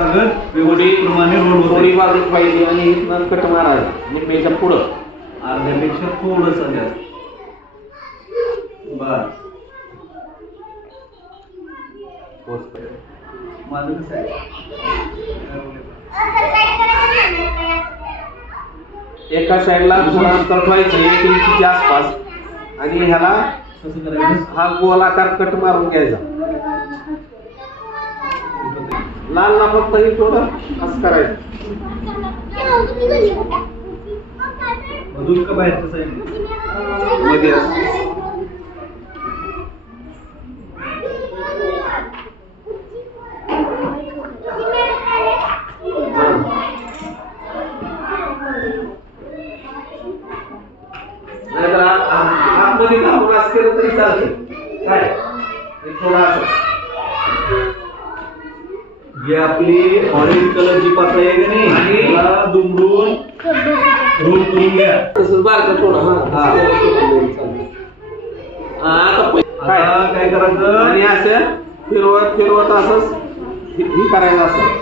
कागद व्यवस्थितप्रमाणे रोल होते. थोडी बाजूच पाहिजे आणि इथनं कट मारायचा निम्मेच्या पुढं अर्ध्यापेक्षा थोडंसं जास्त. बर माझं कसं आहे एका साईडला थोडं अंतर ठेवायचं 1 इंचीच्या आसपास आणि ह्याला कसं करायचं. हा गोलाकार कट मारून घ्यायचा. लालला फक्त हे थोडं असं करायचं. मधून का बाहेरच्या साईड मध्ये नाहीतर आतमध्ये कापून असं केलं तरी चालतं. काय हे थोडं असं जी आपली ऑरेंज कलरची पातळी आहे का नाही आणि त्याला दुमडून रोल करून घ्या. तसंच बारकं थोडं हा काय आता काय करायचं आणि असं फिरवत फिरवत असंच ही करायचं असं.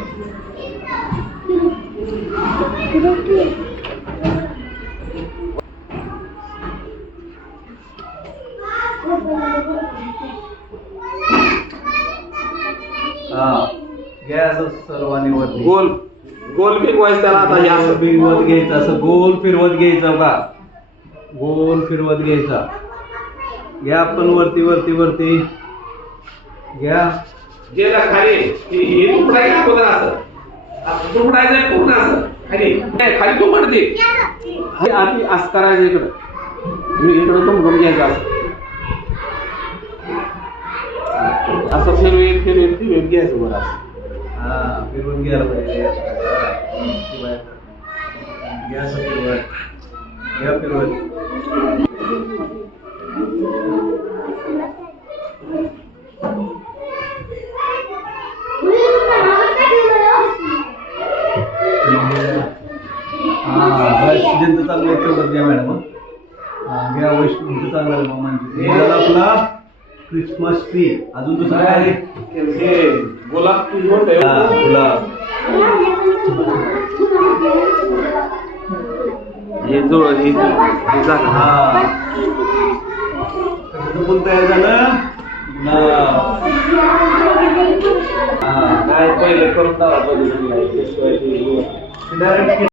हा गॅस सर्वांनी वरती गोल गोल फिरवायचं त्याला. आता हे असं फिरवत घ्यायचं असं गोल फिरवत घ्यायचं का गोल फिरवत घ्यायचा. घ्या पण वरती वरती वरती घ्या. गेला खाली हे तुकडा घ्या अगोदर असं तुकडायचं पूर्ण असं खाली खाली तू म्हणते आधी असं करायचं इकडं इकडं तुमकडून घ्यायचं असं असं फिरवेत फिरवेत फिरवेत घ्यायचं बरं असं. हा फिरवून घ्यायला पाहिजे. घ्या असं फिरवत घ्या फिरवत. ज्यांचं चांगलं आहे तेवढंच घ्या मॅडम. घ्या वैष्णवचं चांगलं आहे मामांची. हे झालं आपला क्रिसमस ट्री. अजून दुसरं काय आहे? हे गुलाब फुल होतं. गुलाब हे जुळ हे झालं. हा कशाचं फुल तयार झालं. गुलाब. काय पहिलं करून टाका डायरेक्ट